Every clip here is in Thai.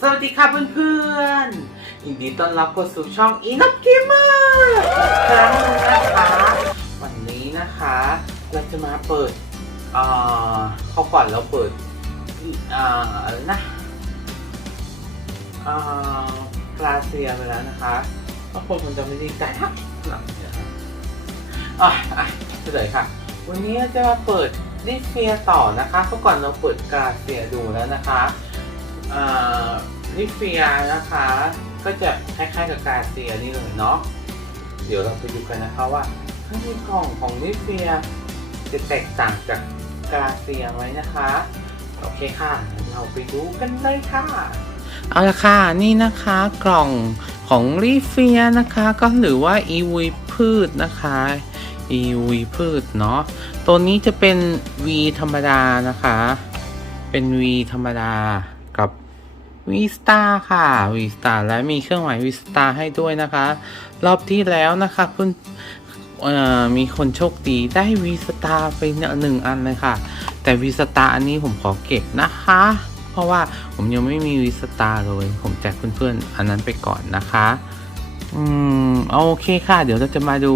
สวัสดีค่ะเพื่อนๆยินดีต้อนรับเข้าสู่ช่องอีนักเกมเมอร์อีกครั้งหนึงนะคะ วันนี้นะคะ เราจะมาเปิดอ่าเขาก่อนเราเปิดอ่าอะไรนะอ่ากราเซียไปแล้วนะคะก็คนคงจะไม่ดีใจนะหลังเนี่ยค่ะอะอะเฉลยค่ะ วันนี้เราจะมาเปิดดิเฟียต่อนะคะเพราะก่อนเราเปิดกราเซียดูแล้วนะคะ ลิเฟียนะคะ ก็จะคล้ายๆกับกาเซียนี่เลยเนาะเดี๋ยวเราไปดูกันนะคะว่าข้างในกล่องของลิเฟียจะแตกต่างจากกาเซียไหมนะคะ โอเคค่ะ เราไปดูกันเลยค่ะ เอาละค่ะ นี่นะคะกล่องของลิเฟียนะคะ ก็หรือว่าอีวีพืชนะคะอีวีพืชเนาะตัวนี้จะเป็น V ธรรมดานะคะ เป็น V ธรรมดา กับ V Star ค่ะ V Star และมีเครื่องหมาย V Star ให้ด้วยนะคะ รอบที่แล้วนะคะคุณเอ่อมีคนโชคดีได้ V Star ไปหนึ่งอันเลยค่ะ แต่ V Star อันนี้ผมขอเก็บนะคะ เพราะว่าผมยังไม่มี V Star เลย ผมแจกเพื่อนๆอันนั้นไปก่อนนะคะ อืมโอเคค่ะ เดี๋ยวเราจะมาดู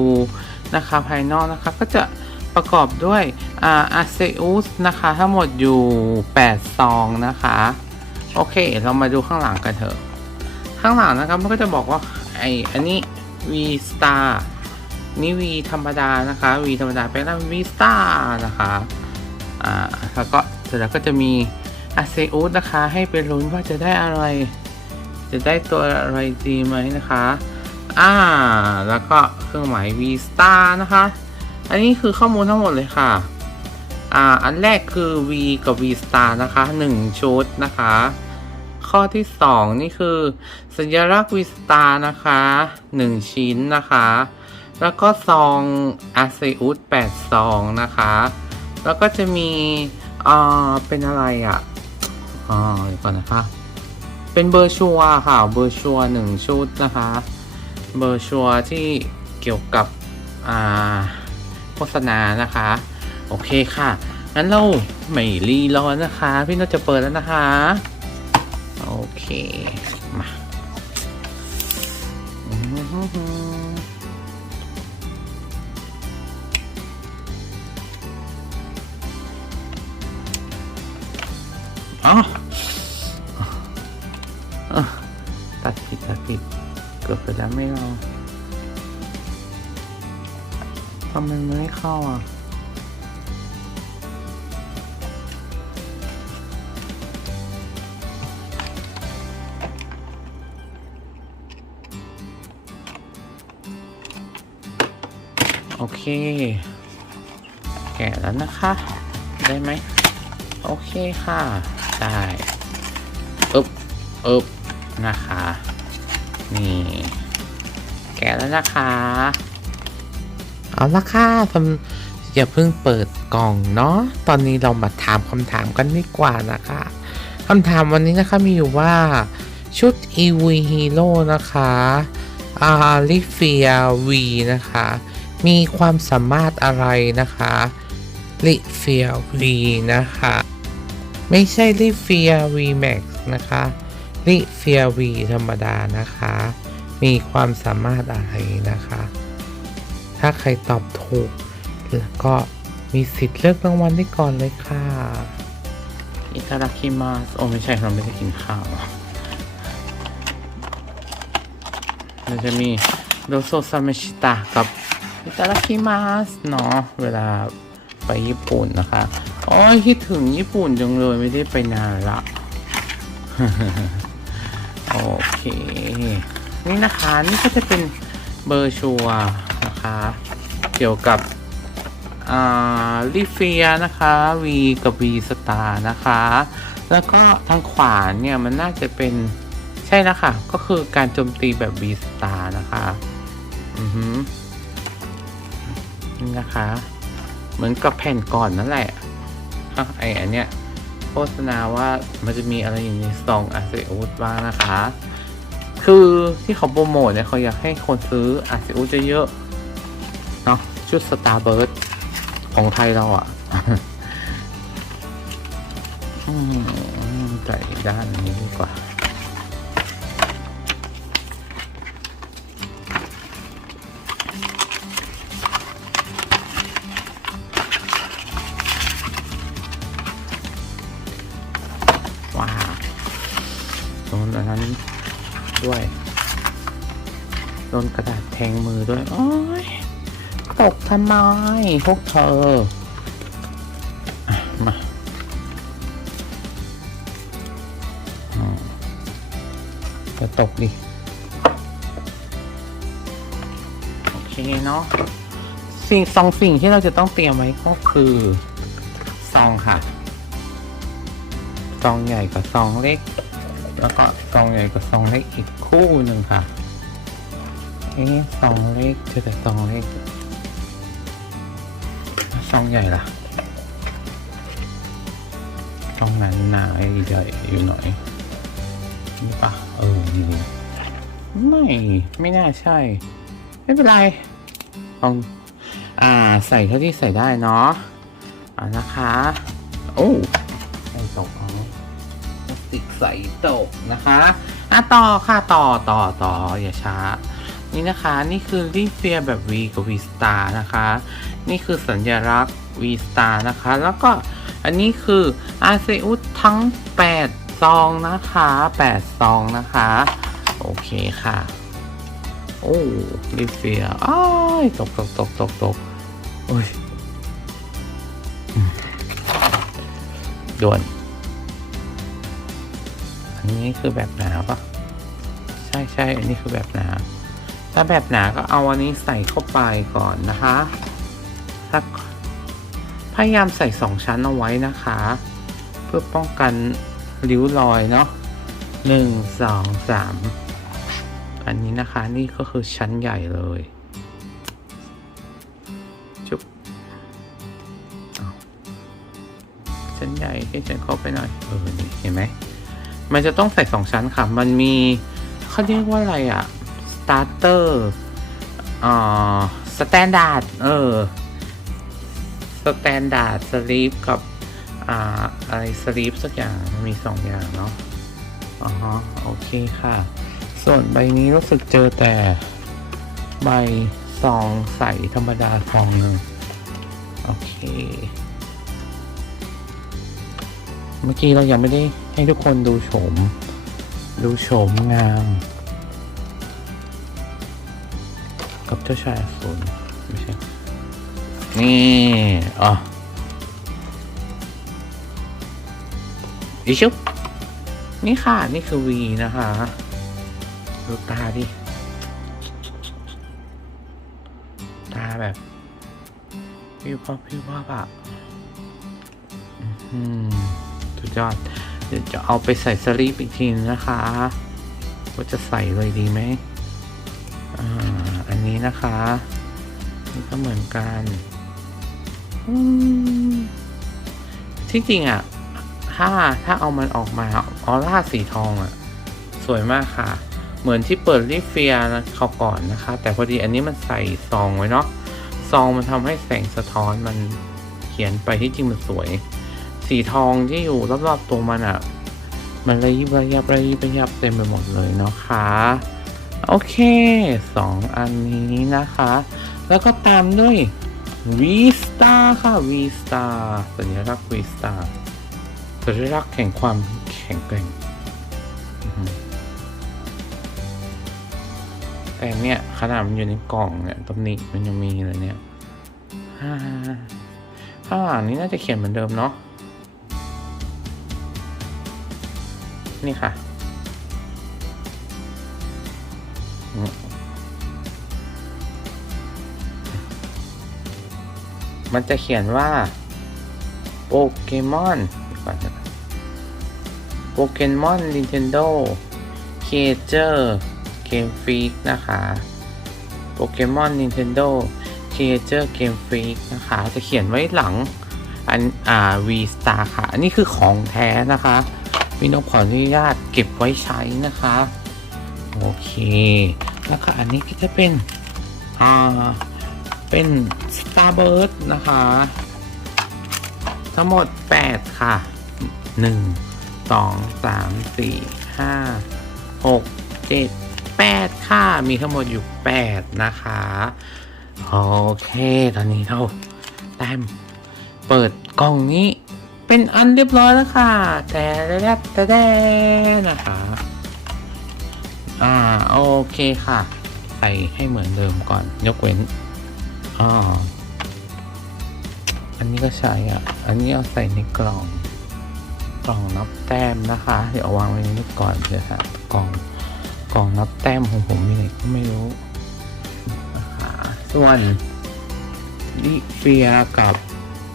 นะคะภายนอกนะคะก็จะประกอบด้วยอาอาเซอุสนะคะ ทั้งหมดอยู่8ซองนะคะ โอเค เรามาดูข้างหลังกันเถอะ ข้างหลังนะครับมันก็จะบอกว่าไออันนี้ V Star นี่ V ธรรมดานะคะ V ธรรมดาเป็นแล้ว V Star นะคะอ่าแล้วก็เสร็จแล้วก็จะมีอาเซอุสนะคะ ให้ไปลุ้นว่าจะได้อะไร จะได้ตัวอะไรดีไหมนะคะ อ่า แล้วก็เครื่องหมาย V Star นะคะ อันนี้คือข้อมูลทั้งหมดเลยค่ะ อ่าอันแรกคือ V กับ V Star นะคะ 1 ชุดนะคะ ข้อที่ 2 นี่คือ สัญลักษณ์ V Star นะคะ 1 ชิ้นนะคะ แล้วก็ซองอาเซอุส8ซองนะคะ แล้วก็จะมีอ่าเป็นอะไรอะอ่าเดี๋ยวก่อนนะคะ เป็นเบอร์ชัวร์ค่ะ เบอร์ชัวร์หนึ่งชุดนะคะ เบอร์ชัวร์ที่เกี่ยวกับอ่าโฆษณานะคะ โอเคค่ะ งั้นเราไม่รีรอนะคะ พี่โนตจะเปิดแล้วนะคะ โอเค มาอ๋ออ๋อตัดผิดตัดผิดเกือบไปแล้วไม่เอาทำไมมันไม่เข้าอะ แกะแล้วนะคะ ได้ไหม โอเคค่ะ ได้อึบอึบนะคะ นี่ แกะแล้วนะคะ เอาละค่ะทำอย่าเพิ่งเปิดกล่องเนาะ ตอนนี้เรามาถามคำถามกันดีกว่านะคะคำถามวันนี้นะคะมีอยู่ว่าชุด EV Hero นะคะอาลิเฟีย V นะคะ มีความสามารถอะไรนะคะลิเฟีย V นะคะ ไม่ใช่ลิเฟีย V Max นะคะลิเฟีย V ธรรมดานะคะ มีความสามารถอะไรนะคะ ถ้าใครตอบถูก แล้วก็มีสิทธิ์เลือกรางวัลได้ก่อนเลยค่ะอิตาดาคิมาสโอ้ไม่ใช่เราไม่ได้กินข้าวมันจะมีโดโซซามชิตะกับ อิตาดาคิมาสเนาะเวลาไปญี่ปุ่นนะคะโอ้ยคิดถึงญี่ปุ่นจังเลยไม่ได้ไปนานละโอเค นี่นะคะนี่ก็จะเป็นเบอร์ชัวร์นะคะ เกี่ยวกับอ่าลิเฟียนะคะ V กับ V Star นะคะ แล้วก็ทางขวาเนี่ยมันน่าจะเป็นใช่แล้วค่ะก็คือการโจมตีแบบ V Star นะคะ นะคะ เหมือนกับแผ่นก่อนนั่นแหละอะไออันเนี้ยโฆษณาว่ามันจะมีอะไรอยู่ในซองอาเซอุสบ้างนะคะ คือที่เขาโปรโมทเนี่ยเขาอยากให้คนซื้ออาเซอุสเยอะๆเนาะชุดสตาร์เบิร์ดของไทยเราอะ่ะอืมใส่ด้านนี้ อด้วย โอ้ยตกทำไมพวกเธอมาอจะตกดิ โอเคเนาะสิ่งสองสิ่งที่เราจะต้องเตรียมไว้ก็คือซองค่ะ ซองใหญ่กับซองเล็ก แล้วก็ซองใหญ่กับซองเล็กอีกคู่หนึ่งค่ะ อ๊ะซองเล็กเจอแต่ซองเล็กซองใหญ่ล่ะซองนั้นหนาใหญ่อยู่หน่อยนี่ปะเออนี่ไม่ไม่น่าใช่ ไม่เป็นไรลองอ่าใส่เท่าที่ใส่ได้เนาะอ่านะคะ โอ้ใส่ตกเอาพลาสติกใส่ตกนะคะอะต่อค่ะต่อต่อต่ออย่าช้า นี่นะคะนี่คือรีเฟียแบบ V กับ V Star นะคะ นี่คือสัญลักษณ์ V Star นะคะ แล้วก็อันนี้คืออาเซอุสทั้ง 8 ซองนะคะ 8 ซองนะคะ โอเคค่ะ โอ้รีเฟียอ้ายตกตกตกตกตกโอ้ยด่วน อันนี้คือแบบหนาปะใช่ใช่อันนี้คือแบบหนา ถ้าแบบหนาก็เอาอันนี้ใส่เข้าไปก่อนนะคะถ้าพยายามใส่สองชั้นเอาไว้นะคะ เพื่อป้องกันริ้วรอยเนาะหนึ่งสองสามอันนี้นะคะนี่ก็คือชั้นใหญ่เลยจุ๊บชั้นใหญ่ให้ฉันเข้าไปหน่อยเออนี่เห็นไหมมันจะต้องใส่สองชั้นค่ะ มันมีเขาเรียกว่าอะไรอะ starter อ่า standard เออ standard sleeve กับอ่าอะไร sleeve สักอย่างมีสองอย่างเนาะอ๋อฮะโอเคค่ะ ส่วนใบนี้รู้สึกเจอแต่ใบซองใสธรรมดาซองหนึ่งโอเค เมื่อกี้เรายังไม่ได้ให้ทุกคนดูโฉม ดูโฉมงาม กับเจ้าชายอสูรไม่ใช่ นี่อ๋ออีชุบนี่ค่ะ นี่คือวีนะคะดูตาดิ ตาแบบพิวพับพิวพับอะอืมสุดยอด เดี๋ยวจะเอาไปใส่สลีปอีกทีนึงนะคะ ว่าจะใส่เลยดีไหม นนี้นะคะ นี่ก็เหมือนกันที่จริงอะ ถ้าถ้าเอามันออกมาออร่าสีทองอะ สวยมากค่ะ เหมือนที่เปิดลิเฟียนะเขาก่อนนะคะ แต่พอดีอันนี้มันใส่ซองไว้เนาะซองมันทำให้แสงสะท้อนมันเขียนไปที่จริงมันสวย สีทองที่อยู่รอบๆตัวมันอะ มันระยิบระยับระยิบระยับเต็มไปหมดเลยเนาะค่ะ โอเคสองอันนี้นะคะ แล้วก็ตามด้วย V Star ค่ะ V Star สัญลักษณ์ V Star สัญลักษณ์แห่งความแข็งแกร่งแต่เนี่ยขนาดมันอยู่ในกล่องเนี่ยตำหนิมันยังมีเลยเนี่ยข้างหลังนี้น่าจะเขียนเหมือนเดิมเนาะนี่ค่ะ มันจะเขียนว่าโปเกมอนก่อนนะโปเกมอน Nintendo Creature Game Freak นะคะโปเกมอน Nintendo Creature Game Freak นะคะ จะเขียนไว้หลังอันอ่า V Star ค่ะ อันนี้คือของแท้นะคะพี่นกขออนุญาตเก็บไว้ใช้นะคะ โอเค แล้วก็อันนี้ก็จะเป็นอ่า เป็น Starbird นะคะ ทั้งหมด 8 ค่ะ 1 2 3 4 5 6 7 8 ค่ะ มีทั้งหมดอยู่ 8 นะคะ โอเค ตอนนี้เราได้มเปิดกล่องนี้เป็นอันเรียบร้อยแล้วค่ะ แต่แต่แต่แต่นะคะ อ่า โอเคค่ะ ใส่ให้เหมือนเดิมก่อน ยกเว้น อ่าอันนี้ก็ใช่อะ อันนี้เอาใส่ในกล่อง กล่องนับแต้มนะคะ เดี๋ยวเอาวางไว้นี้ก่อนเดี๋ยวค่ะกล่องกล่องนับแต้มของผมมีไหนก็ไม่รู้นะคะส่วนลิเฟียกับ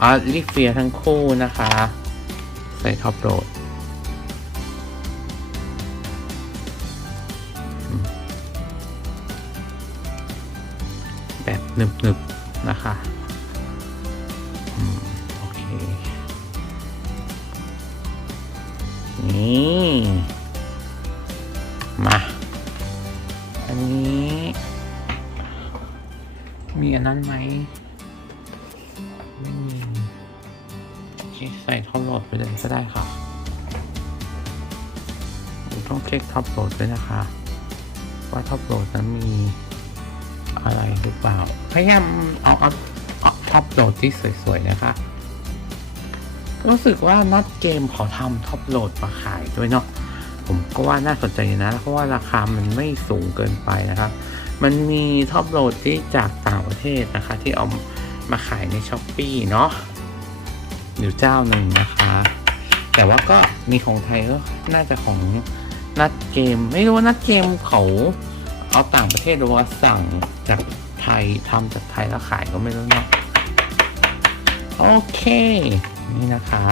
อ่าลิเฟียทั้งคู่นะคะ ใส่ท็อปโหลดแบบหนึบๆ นะคะอโอเค นี่ มา อันนี้ มีอันนั้นไหมไม่มีใส่ท็อปโหลดไปเลยก็ได้ค่ะต้องเช็คท็อปโหลดด้วยนะคะ ว่าท็อปโหลดนั้นมี อะไรหรือเปล่า พยายามเอาเอาเอาท็อปโหลดที่สวยๆนะคะ รู้สึกว่านัดเกมเขาทำท็อปโหลดมาขายด้วยเนาะผมก็ว่าน่าสนใจนะ เพราะว่าราคามันไม่สูงเกินไปนะครับ มันมีท็อปโหลดที่จากต่างประเทศนะคะ ที่เอามาขายในช้อปปีเนาะอยู่เจ้าหนึ่งนะคะ แต่ว่าก็มีของไทยก็น่าจะของนัดเกม ไม่รู้ว่านัดเกมเขาเอาต่างประเทศหรือว่าสั่ง จากไทยทำจากไทยแล้วขายก็ไม่รู้เนาะโอเค นี่นะคะ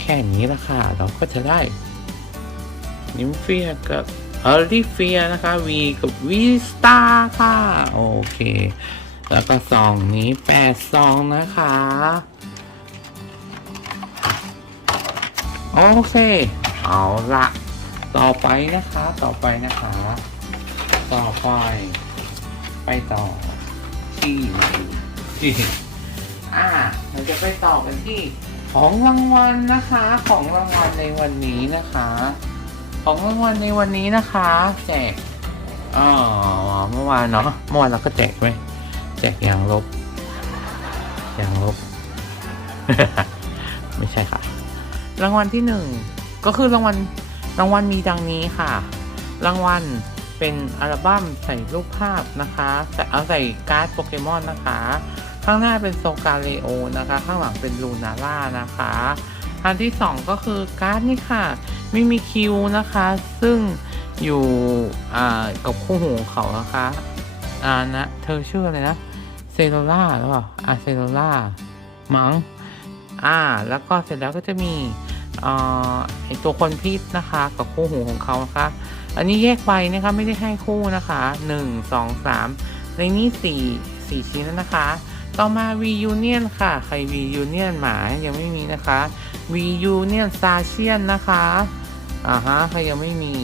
แค่นี้ละค่ะ เราก็จะได้นิมเฟียกับเออริเฟียนะคะ V กับ V Star ค่ะ โอเค แล้วก็ซองนี้แปดซองนะคะ โอเค เอาละต่อไปนะคะ ต่อไปนะคะ ต่อไป ไปต่อที่ที่อ่าเราจะไปต่อกันที่ของรางวัลนะคะ ของรางวัลในวันนี้นะคะ ของรางวัลในวันนี้นะคะ แจกอ๋อเมื่อวานเนาะเมื่อวานเราก็แจกไหมแจกยางลบยางลบ ไม่ใช่ค่ะ รางวัลที่หนึ่งก็คือรางวัลรางวัลมีดังนี้ค่ะ รางวัล เป็นอัลบั้มใส่รูปภาพนะคะแต่เอาใส่การ์ดโปเกมอนนะคะ ข้างหน้าเป็นโซกาเลโอนะคะ ข้างหลังเป็นลูนาร่านะคะ อันที่สองก็คือการ์ดนี่ค่ะไม่มีคิวนะคะ ซึ่งอยู่กับคู่หูเขานะคะอ่านะเธอชื่ออะไรนะเซโรล่าหรือเปล่าอ่าเซโรล่ามั้งอ่า แล้วก็เสร็จแล้วก็จะมีอ่าไอตัวคนพิษนะคะ กับคู่หูของเขานะคะ อันนี้แยกไปนะคะไม่ได้ให้คู่นะคะหนึ่งสองสามในนี้สี่สี่ชิ้นนะคะ ต่อมา V Union ค่ะ ใคร V Union หมายังไม่มีนะคะ V Union s a c i a n นะคะอ่าฮะใครยังไม่มี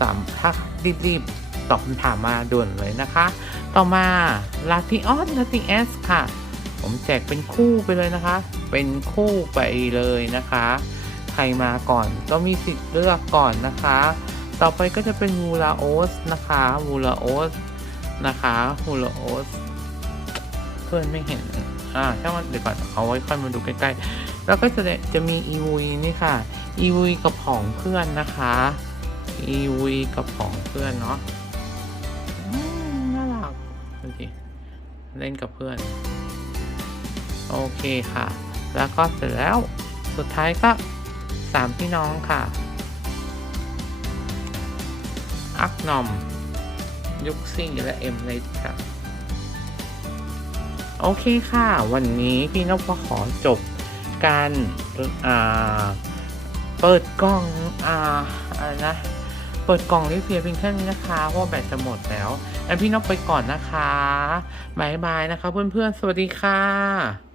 สามทักรีบๆตอบคำถามมาด่วนเลยนะคะ ต่อมา l a t i o s l a t i s ค่ะ ผมแจกเป็นคู่ไปเลยนะคะ เป็นคู่ไปเลยนะคะ ใครมาก่อนก็มีสิทธิ์เลือกก่อนนะคะ ต่อไปก็จะเป็นวูลาโอสนะคะวูลาโอสนะคะวูลาโอสเพื่อนไม่เห็น อ่าช่างมันเดี๋ยวก่อนเอาไว้ค่อยมาดูใกล้ๆ แล้วก็จะจะมีอีวุยนี่ค่ะอีวุยกับของเพื่อนนะคะอีวุยกับของเพื่อนเนาะน่ารักดูสิเล่นกับเพื่อน โอเคค่ะ แล้วก็เสร็จแล้วสุดท้ายก็สามพี่น้องค่ะ อักนอม ยุกซิ่งและเอ็มเลสค่ะโอเคค่ะ วันนี้พี่นกก็ขอจบการเปิดกล้องอ่าอะไรนะ เปิดกล่องลิเฟียเพียงแค่นี้นะคะเพราะแบตจะหมดแล้วแล้วพี่นกไปก่อนนะคะบายบายนะคะเพื่อนๆ สวัสดีค่ะ